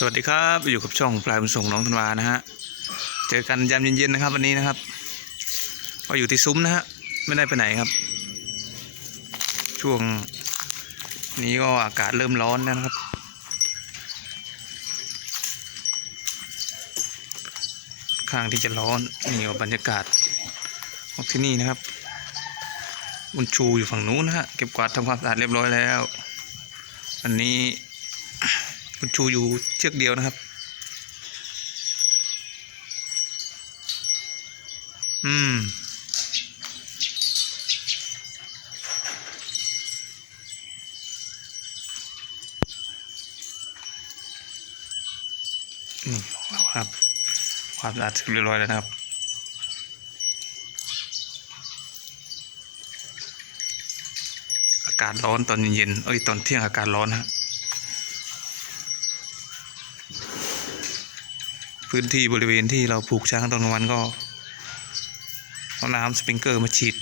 สวัสดีครับอยู่กับช่องปลายบุญส่งน้องธันวานะฮะเจอกันยามเย็นๆนะครับ วันนี้นะครับก็อยู่ที่ซุ้มนะฮะไม่ได้ไปไหนครับ ช่วงนี้ก็อากาศเริ่มร้อนแล้วนะครับ ข้างที่จะร้อนนี่ก็บรรยากาศของที่นี่นะครับบุญชูอยู่ฝั่งนู้นนะฮะเก็บกวาดทำความสะอาดเรียบร้อยแล้ว อันนี้ คุณชูอยู่เชือกเดียวนะครับ อืม นี่ของเราครับ ความสะอาดเร็จเรียบร้อยแล้วนะครับอากาศร้อนตอนเย็นๆเอ้ยตอนเที่ยงอากาศร้อนฮะ พื้นที่บริเวณที่เราผูกช้างตอนกลางวันก็เอาน้ำสปริงเกอร์มาฉีด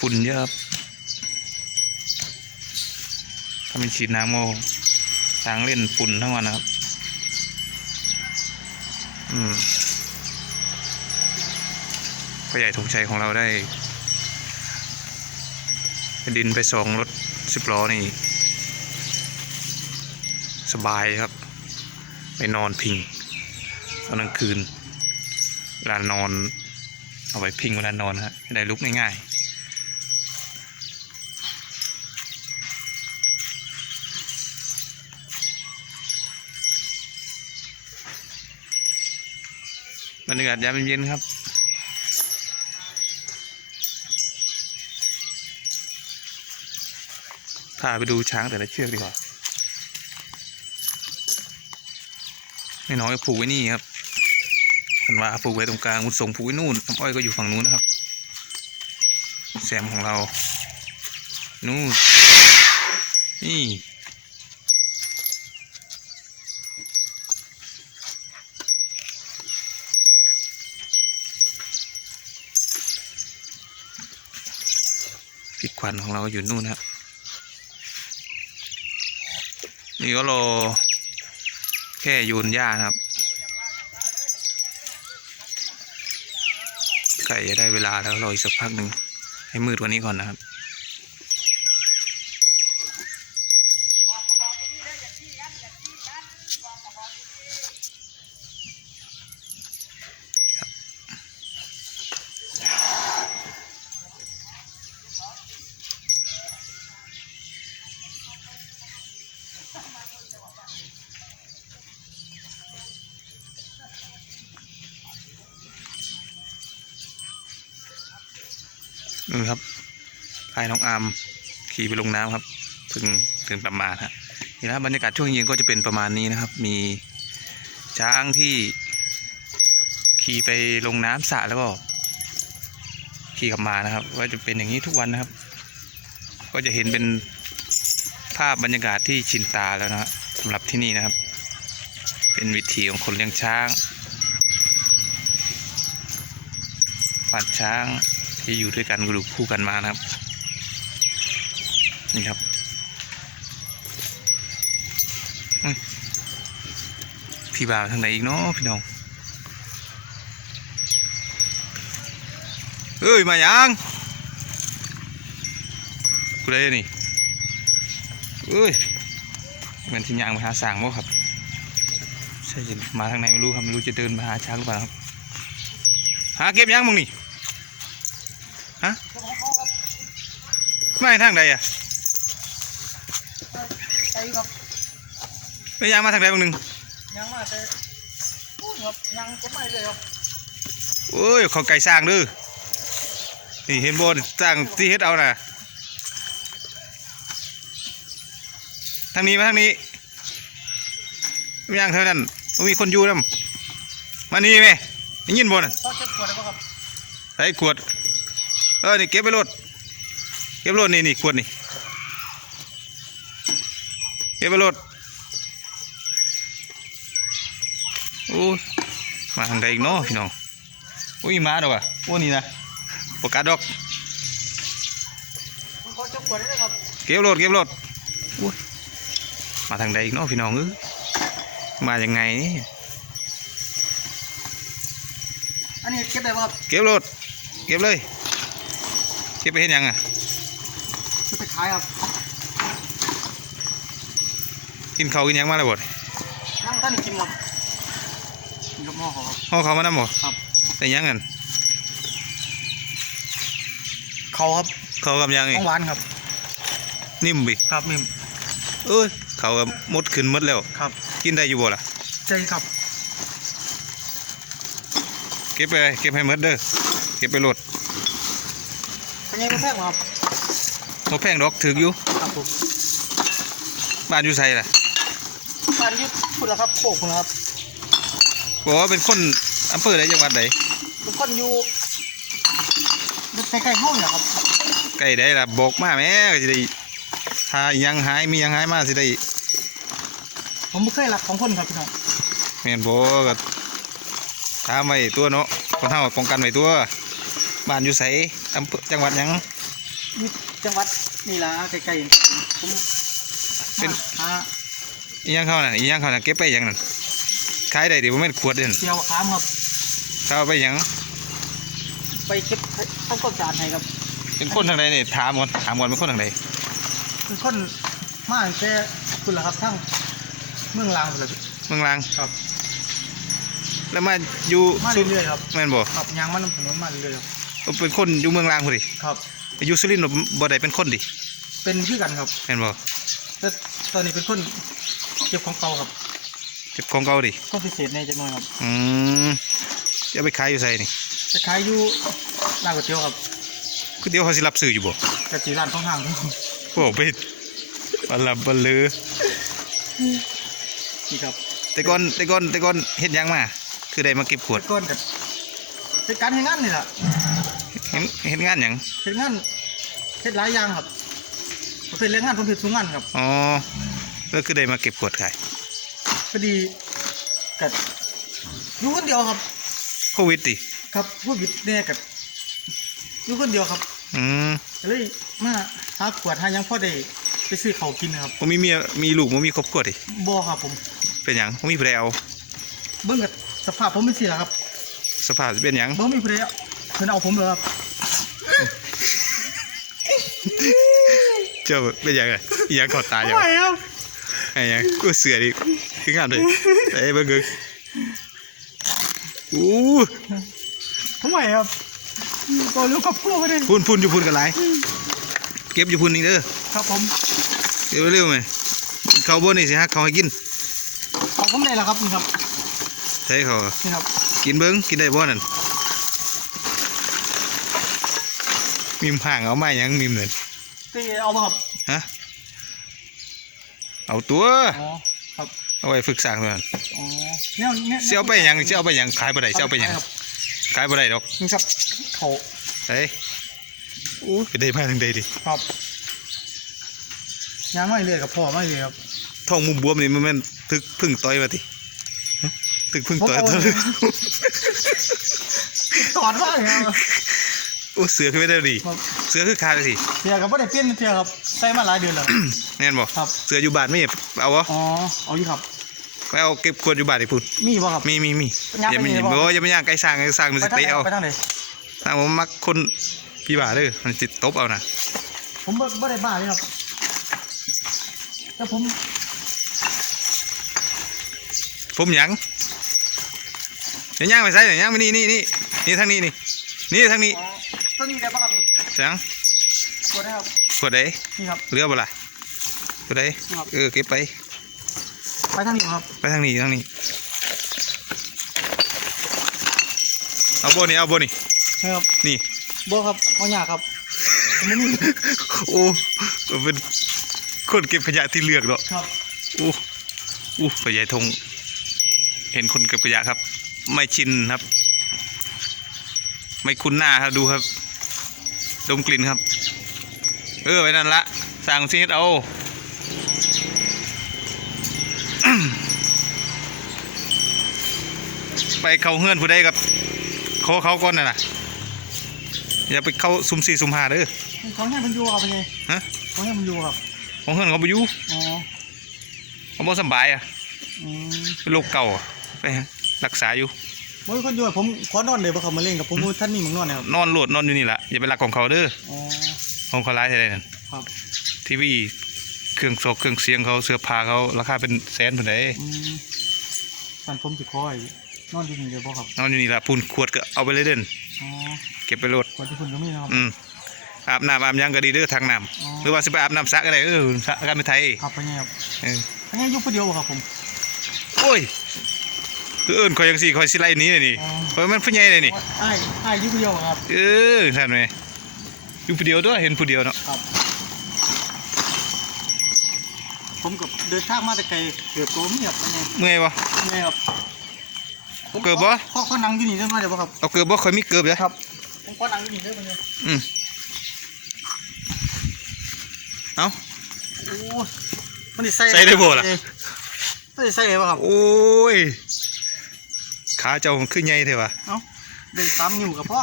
ฝุ่นเยอะครับถ้าไม่ฉีดน้ำก็ช้างเล่นฝุ่นทั้งวันนะครับ อืมพ่อใหญ่ธงชัยของเราได้ดินไปสองรถสิบล้อนี่ สบายครับ ไปนอนพิงตอนกลางคืนเวลานอน เอาไปพิงเวลานอนฮะจะได้ลุกง่ายๆบรรยากาศยามเย็นๆครับพาไปดูช้างแต่ละเชือกดีกว่า นี่น้อยผูกไว้นี่ครับธันวาผูกไว้ตรงกลางมุดส่งผูกไว้นู่นน้ำอ้อยก็อยู่ฝั่งนู้นนะครับ แซมของเรา นู่น นี่ิกควันของเราอยู่นู่นครับ นี่ก็รอ แค่โยนหญ้าครับ ไก่จะได้เวลาแล้วรออีกสักพักหนึ่งให้มืดกว่านี้ก่อนนะครับ นู่นครับพายน้องอาร์มขี่ไปลงน้ำครับเพิ่งถึงประมาณฮะนี่นะบบรรยากาศช่วงเย็นก็จะเป็นประมาณนี้นะครับ มีช้างที่ขี่ไปลงน้ำสระแล้วก็ขี่กลับมานะครับ ก็จะเป็นอย่างนี้ทุกวันนะครับ ก็จะเห็นเป็นภาพบรรยากาศที่ชินตาแล้วนะฮะสำหรับที่นี่นะครับ เป็นวิถีของคนเลี้ยงช้างปั่นช้าง ที่อยู่ด้วยกันก็ดูคู่กันมานะครับ นี่ครับพี่บ่าวทางไหนอีกเนาะพี่น้องเอ้ย มายังกูได้นี่เอ้ยเหมือนที่ยางมาหาสางมั้งครับใช่จะมาทางไหนไม่รู้ครับไม่รู้จะเดินมาหาช้างหรือเปล่าครับหาเก็บยังมึงนี่ ไม่ทางใดอะไอ้ครับไปยางมาทางใดบางหนึ่งยังมาแต่พูดครับยังก็ไม่เลยครับโอ้ยเขาไก่สร้างเด้อนี่เห็นบนสร้างที่เฮ็ดเอาน่ะทางนี้มาทางนี้ไม่ยางเท่านั้นบ่มีคนอยู่นํมานี่ไหมได้ยินบนเขาเช็ดขวดได้ป่ะครับใส่ขวดเออนี่เก็บไปรถเก็บรถนี่นี่ขวดนี่เก็บไปรถโอ้ยมาทางใดอีกเนาะพี่น้องอุ้ยมาดอกอะโอ้นี่นะปากกาดอกเขาเช็ดขวดได้เลยครับเก็บรถเก็บรถอุ้ยมาทางใดอีกเนาะพี่น้องเอ้ยมายังไงนี่อันนี้เก็บได้ป่ะครับเก็บรถเก็บเลยเก็บไปเห็นยังอะ จะไปขายครับกินข้าวกินหยังมาแล้วบ่นั่งท่านกินครับกินกับหม้อเขาครับห้องเขามานำบ่ครับได้หยังกันเขาครับเขากับหยังขอีอกงหวานครับ นิ่มบิครับมิมเอ้ยเขากับมดขึ้นหมดแล้ว ครับกินได้อยู่บ่ล่ะใจครับเก็บไปเก็บให้หมดเด้อเก็บไปโหลดเป็นไงก็แพงครับ บ่แพงดอกถึกอยู่ครับผมบ้านอยู่ไสล่ะบ้านอยุทธคุณละครับโคกคุณละครับบอกว่าเป็นคนอำเภอใดจังหวัดใดเป็นคนอยู่ใกล้ๆห้องเนี่ยครับใกล้ใดล่ะบอกมาแหม่ก็สิได้หาอิหยังหายมีหยังหายมาสิได้ผมไม่เคยรักของคนครับพี่น้องแม่นบ่ก็ถามไว้ตัวเนาะคนเฮาป้องกันไว้ตัวบ้านอยู่ไสอำเภอจังหวัดหยังอยู่ จังหวัดนี่ล่ะใกล้ๆผมเป็นหาอีหยังเขาน่ะอีหยังเขาน่ะเก็บไปหยังนั่นขายได้ดิบ่แม่นขวดเด่นเจียวขามครับ เขาเอาไปหยังไปเก็บทำความสะอาดให้ครับเป็นคนทางใดนี่ถามก่อนถามก่อนเป็นคนทางใดเป็นคนมาตั้งแต่คุณละครับทั้งเมืองลาวเลยเมืองลางครับ แล้วมาอยู่มาสุเรื่อยๆครับแม่นบ่ครับยางมันถนนมาเรื่อยๆครับเป็นคนอยู่เมืองลางพุ่นดิครับ อยู่สุรินทร์บ่ได้เป็นคนดิเป็นพี่กันครับแม่นบ่แต่ตอนนี้เป็นคนเก็บของเก่าครับเก็บของเก่าดิต้องพิเศษในจักหน่อยครับอืมจะเอาไปขายอยู่ไสนี่จะขายอยู่ร้านก๋วยเตี๋ยวครับคือเดี๋ยวเขาสิรับซื้ออยู่บ่กะจีร้านข้างห้างบ่ไปบัลลับบัลลือนี่ครับแต่ก่อนแต่ก่อนแต่ก่อนเฮ็ดหยังมา คือได้มาเก็บขวดก้อนกับเป็นการเฮ็ดงานนี่แหละเห็นเฮ็ดงานหยังเฮ็ดงานเฮ็ดหลายอย่างครับประเภทแรงงานประเภทสูงงานครับอ๋อแล้วคือได้มาเก็บขวดขายพอดีกับอยู่คนเดียวครับ โควิดดิครับผู้บิดแน่กับอยู่คนเดียวครับอืมก็เลยมาหาขวดหาหยังพอได้ไปซื้อเขาวกินนะครับบ่มีเมียมีลูกบ่มีครอบครัวดิบ่ครับผมเป็นหยังบ่มีผู้ใดเอาเบิ่งกับสภาพผมเป็นสิล่ะครับ สภาพสิเป็นหยังบ่มีผู้ใดเอาเพิ่นเอาผมเลยครับ เจ้าเป็นหยังไงอีหยังเขาตายหยังไม่ครับไอ้หยังกูเสือดิคืองามเลยแต่เบิ่งเบิ่งอู้ทำไมครับก็รู้กับพวกไม่ได้พุ่นพุ่นอยู่พุ่นกันหลายเก็บอยู่พุ่นนี่เด้อครับผมเก็บเร็วๆไหมเขาบ่นี่สิฮักเขาให้กินเอาผมได้แล้วครับนี่ครับใช่เขานี่ครับกินเบิ่งกินได้บ่นั่นมีมห่างเอาไม้หยังมีเหมือน ตีเอามาครับฮะเอาตัวอ๋อครับเอาไว้ฝึกสร้างเท่านั้นอ๋อแนวแนวสิเอาไปหยังสิเอาไปหยังขายบ่ได้สิเอาไปหยังครับขายบ่ได้ดอกนี่ครับเขาเฮ้ยอู้ไปได้มาทางใดดิครับยางไม่เลยกับพ่อไม่เลยครับท้องมุมบวมนี่มันแม่นถึกพึ่งต่อยมาติฮะถึกพึ่งต่อยผมเอาตัวตอดว่าเลยครับ โอ้เสือขึ้นไม่ได้ดิครับเสือคือขาดเลยสิเทียกับว่าได้เปลี่ยนเทียครับใส่มาหลายเดือนแล้ว แน่นบ่ครับ เสืออยู่บ้านไม่เอาวะอ๋อเอาอยู่ครับ ไปเอาเก็บขวดอยู่บ้านดิพุ่นมีบ่ครับ มีมีมีย่างอย่าไปมีนี่บ่บ่อย่าไปย่างไก่สร้างไก่สร้างมันไปสิทางเตะไหนเอาไปทางไหนถ้าผมมักคนพี่บ้าเด้อมันสิตบเอานะผมบ่บ่ได้บ้าเลยครับแต่ผมผมหยังอย่าย่างไปใส่หน่อยย่างไปนี่นี่นี่นี่ทางนี้นี่นี่ทางนี้ อ๋อ ต้นนี้ได้ปะครับนี่เสียงกดได้ครับขวดใดนี่ครับเรือบ่ล่ะขวดใดครับเออเก็บไป ไปทางนี้ครับ ไปทางนี้ทางนี้ เอาโบนี่เอาโบนี่นี่ครับนี่บ่ครับเอาหยาครับผมไม่มีโอ้เป็นคนเก็บขยะที่เลือกเนาะครับโอ้โอ้พ่อใหญ่ทงเห็นคนเก็บขยะครับ ไม่ชินครับ ไม่คุ้นหน้าครับดูครับ ดมกลิ่นครับ เออไปนั่นละสั่งซีดเอาไปเขาเฮือนผู้ใดกับเขาเขาก่อนน่ะนะอย่าไปเข้าซุ่มสี่ซุ่มห้าเด้อเขาให้มันอยู่ครับเป็นไงฮะเขาให้มันอยู่ครับของเฮือนเขาไปอยู่อ๋อเขาบ่สำบายอะอืมเป็นโรคเก่าอะไปรักษาอยู่ บ่มีคนอยู่อะผมขอนอนเลยบ่ครับมาเล่นกับผมบ่ท่านมีหมึงนอนนะครับนอนโหลดนอนอยู่นี่แหละอย่าไปรักของเขาเด้ออ๋อของเขาร้ายใช่ไหมนั่นครับทีวีเครื่องโศกเครื่องเสียงเขาเสื้อผ้าเขาราคาเป็นแสนเท่าไหร่อืมท่านผมสิคอยนอนอยู่นี่เลยบ่ครับนอนอยู่นี่ละพูนขวดก็เอาไปเลยเด่นอ๋อเก็บไปโหลดกว่าที่คุณก็มีนะครับ อืมอาบน้ำอาบหยังก็ดีเด้อทางน้อ๋อำหรือว่าสิไปอาบน้ำสระก็ได้เออสระกันไปไทยครับไปไงครับเออไปไงอยู่ผู้เดียวบ่ครับผมโอ้ยคือ เอิ้นคอยยังสี่คอยสิไล่หนี้เลยนี่อ๋อคอยมันผู้ใหญ่เลยนี่อ้ายอ้ายอยู่ผู้เดียวบ่ครับ เออท่านไหมอยู่ผู้เดียวด้วยเห็นผู้เดียวเนาะครับผมกับเดินทางมาแต่ไกลเกือบตัวเมียบไปไงเมื่อยบ่ไงครับผมเกือบบ่ขอขอนั่งอยู่นี่ได้ไหมเดี๋ยวบ่ครับเอาเกือบบ่คอยมีเกือบจ้ะครับผมขอนั่งอยู่นี่ได้ไหมเนี่ยอืมเอาโอ้ยมันสิใส่ใส่ได้บ่ล่ะมันสิใส่ได้บ่ครับโอ้ย ขาเจ้ามันขึ้นใหญ่เถอะวะเอ้าได้สามนิ้วกับพ่อ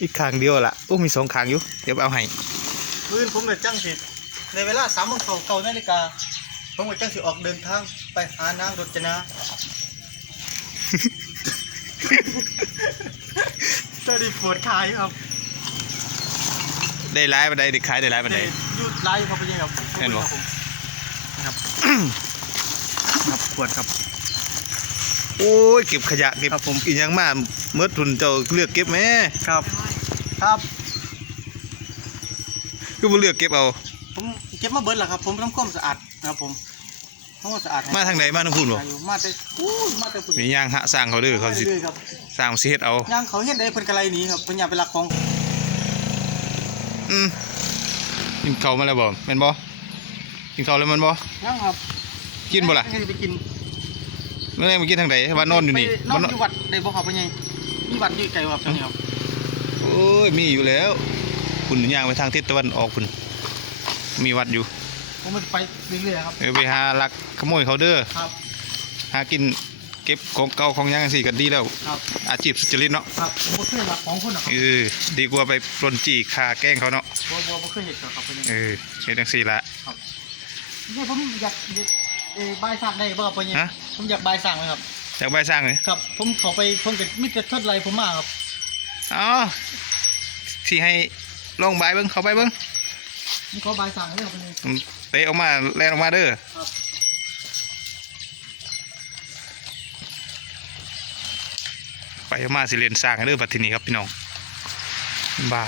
อีกข้างเดียวล่ะโอ้มีสองข้างอยู่เดี๋ยวไปเอาให้มื้อนี้ผมเดินจังสิในเวลาสามโมงเก้าเก้านาฬิกาผมก็จังสิออกเดินทางไปหานางรจนาจะได้ปวดขาอยู่ครับได้ร้ายบันไดได้ขายได้ร้ายบันไดได้หยุดไล่ครับพี่ครับเห็นบ่ครับครับปวดครับ โอ้ยเก็บขยะเก็บครับผม อีหยังมาเมื่อทุนเจ้าเลือกเก็บแหม่ครับ ครับคือบ่เลือกเก็บเอา ผมเก็บมาเบิดแล้วครับ ผมทำความสะอาดนะครับผมทำความสะอาดให้มาทางไหนมาทางคุณบ่อยู่มาแต่อู้มาแต่พุ่นมีย่างหะสร้างเขาเด้อเขาสิรื่อยๆครับสร้างสิเฮ็ดเอา ย่างเขาเฮ็ดได้เพิ่นกะไรหนี้ครับเพิ่นอยากไปลักของอืมกินข้าวมาแล้วบ่แม่นบ่กินข้าวแล้วแมันบ่ย่างครับกินบ่ล่ะให้ไปกิน เมื่อไหร่มากินทางไหนว่านอนอยู่นี่ไปนบ่อนนอนอยู่วัดได้บ่ครับพ่อใหญ่มีวัดอยู่ไกลบ่ครับตรงนี้ครับโอ้ยมีอยู่แล้ว คุณย่างไปทางทิศตะวันออกคุณมีวัดอยู่ผมมันไปเรื่อยๆครับเออไปหาลักขโมยเขาเด้อครับหากินเก็บของเก่าของหยังจังซี่ก็ดีแล้วครับอาชีพสุจริตเนาะครับผมบ่เคยลักของคนหรอกครับเออดีกว่าไปปล้นจี้ฆ่าแกล้งเขาเนาะบ่บ่บ่เคยเฮ็ดหรอกครับพ่อใหญ่เออเฮ็ดจังซี่ละเนี่ยผมอยาก เอ่อบายสั่งได้บ่ครับพ่อใหญ่ฮะ ผมอยากบายสั่งเลยครับจากใบสร้างเลยครับ ผมขอไปเพิ่นก็มีแต่ทดไรผมมาครับ อ๋อที่ให้ลองใบายเบิ่งเข้าไปเบิ่งผมขอบายสั่งเลยครับพ่อใหญ่อืมเตะออกมาแล่นออกมาเด้อครับไปออกมาสิเรียนสร้างให้เด้อบัดทีนี้ครับพี่น้องบ้า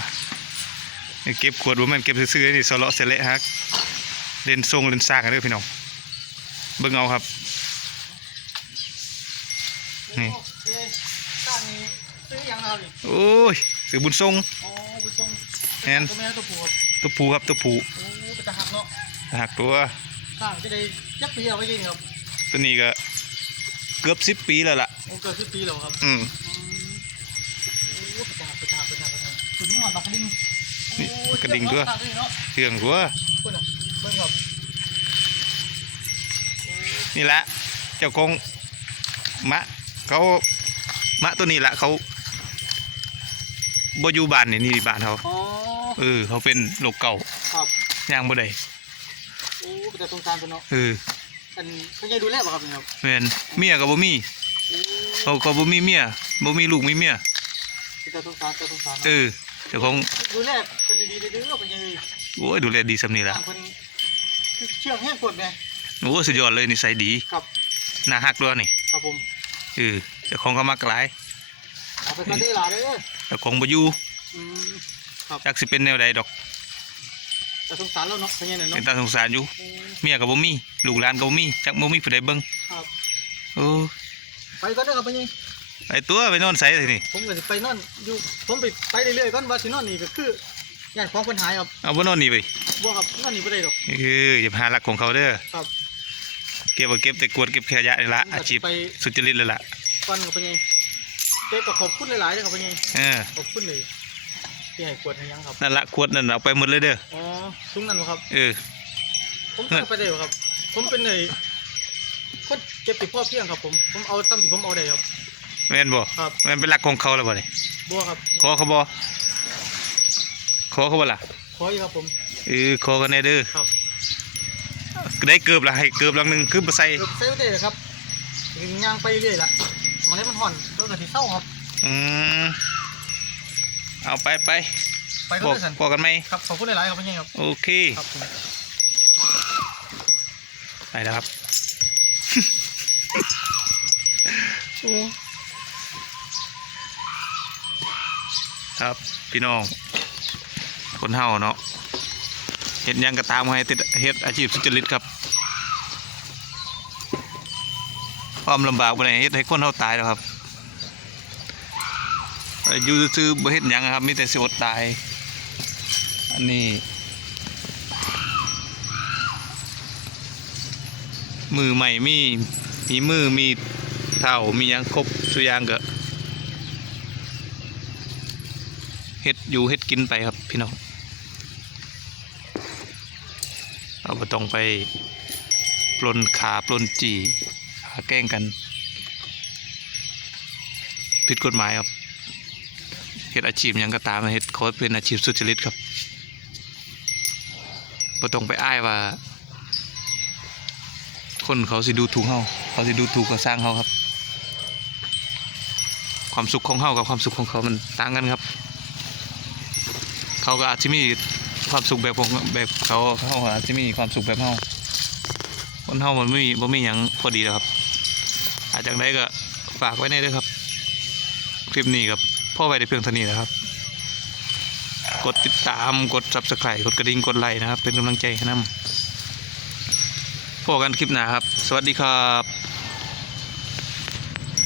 เก็บขวดบ่แม่นเก็บซื่อๆนี่สเลาะเสละฮักเล่นทรงเล่นสร้างให้เด้อพี่น้อง เบิ่งเอาครับ นี่โอ้เอ้ยสร้างนี้ซื้อยังเอาดิโอ้ยสือบุญทรงอ๋อบุญทรงแม่นตัวแม่ตัวผู้ครับตัวผูครับตัวผูโอ้เป็นตาหักเนาะหักตัวสร้างจะได้ยักปีเอาไว้ยิงครับตัวนี้ก็เกือบสิบปีแล้วล่ะโอ้เกิดสิบปีแล้วครับ อืมอืมโอ้เป็นตาหักเป็นตาหักเป็นตาหักเป็นตาหักถึงนี่หอดบักกระดิ่งนี่โอ้กระดิ่งด้วยเนาะสร้างด้วยเนาะเครื่องตัวคุณอะเบิ่งครับ นี่แหละเจ้าของมะเขามะตัวนี้แหละเขาบ่อยู่บ้านนี่นี่บ้านเขาอ๋อเออเขาเป็นโรคเก่าครับย่างบ่ได้โอ้เป็นตาสงสารเป็นเนาะเอออันเขาใหญ่ดูแลบ่ครับนี่ครับแม่นเมียก็บ่มีโอ้เขาเขาบ่มีเมียบ่มีลูกมีเมียเป็นตาสงสารตาสงสารเออเจ้าของดูแลเป็นดีๆเด้อเป็นยังไงโอ้ยดูแลดีสำนี้ล่ะต่างคนคือเชือกแห้งกดไง โอ้ยสุดยอดเลยนิสัยดีครับน่าฮักด้วยนี่ครับผมเออเจ้าของเขามักหลายเอาไปกันได้หลายเด้อเจ้าของบ่อยู่อืมจักสิเป็นแนวใดดอกแต่สงสารเราเนาะเป็นยังไงเป็นเนาะตาสงสารอยู่อืมเมียก็บ่มีลูกหลานก็บ่มีจักบ่มีผู้ใดเบิ่งครับโอ้ไปก็ได้อครับเป็นยังไอตัวไปนอนไสสินี่ผมก็สิไปนอนอยู่ผมไปไปเรื่อยๆก่อนว่าสินอนนี่ก็คือญาติของปัญหายครับเอาบ่นอนนี่ไปบ่ครับนอนนี่บ่ได้ดอกเอออย่าหารักของเขาเด้อครับเก็บเอาเก็บแต่กวดเก็บขยะนี่ละผมก็อาชีพไปสุจริตเลยล่ะก่อนกับเป็นยังเจ๊ก็ขอบคุณหลายๆเลยครับเป็นยังเออขอบคุณเลยที่ให้กวดให้ยังครับนั่นละขวดนั่นเอาไปหมดเลยเด้ออ๋อซุ้งนั่นบ่ครับเออผมเอาไปได้บ่ครับ ผมเป็นไอ้คนเก็บติดพ่อเพียงครับผมผมเอาซ้ำที่ผมเอาได้ครับแม่นบ่ครับแม่นเป็นรักของเขาแล้วบ่นี่บัวครับ ขอเขาบ่ขอเขาบ่ล่ะขออยู่ครับผมเออขอกันแน่เด้อครับ ได้เกือบละให้เกือบลังหนึ่งคือมาใส่เกือบเซลเดย์ครับยิงย่างไปเรื่อยละมันนี้มันห่อนก็กระที่เศร้าครับอืมเอาไปไปไปก็บอกได้สันบอกกันไหมครับขอบคุณหลายๆครับพี่ใหญ่ครับโอเคครับผมไปแล้วครับครับพี่น้องคนเฮาเนาะ เฮ็ดยังก็ตามให้ติดเฮ็ดอาชีพสุจริตครับความลำบากบ่ได้เฮ็ดให้คนเฮาตายแล้วครับอยู่ซื่อบ่เฮ็ดยังครับมีแต่สิอดตาย อันนี้ มือใหม่มี มีมือมีเท่ามียังครบสุยางก็เฮ็ดอยู่เฮ็ดกินไปครับพี่น้อง เราบ่ต้องไปปล้นขาปล้นจีหาแกล้งกัน ผิดกฎหมายครับเฮ็ดอาชีพยังก็ตามเฮ็ดขอเป็นอาชีพสุจริตครับบ่ต้องไปอ้ายว่า คนเขาสิดูถูกเฮาเขาสิดูถูกก็สร้างเขาครับ ความสุขของเฮากับความสุขของเขามันต่างกันครับ เขาก็อาจจะมี ความสุขแบบของแบบเขาเขาอาจจะมีความสุขแบบเฮาคนเฮามันไม่มีบ่มีหยังพอดีแล้วครับ อาจจากได้ก็ฝากไว้ในด้วยครับ คลิปนี้ครับพ่อไว้ได้เพียงเท่านี้นะครับ กดติดตามกด subscribe กดกระดิ่งกดไลค์นะครับ เป็นกำลังใจให้นำพบกันคลิปหน้าครับ สวัสดีครับ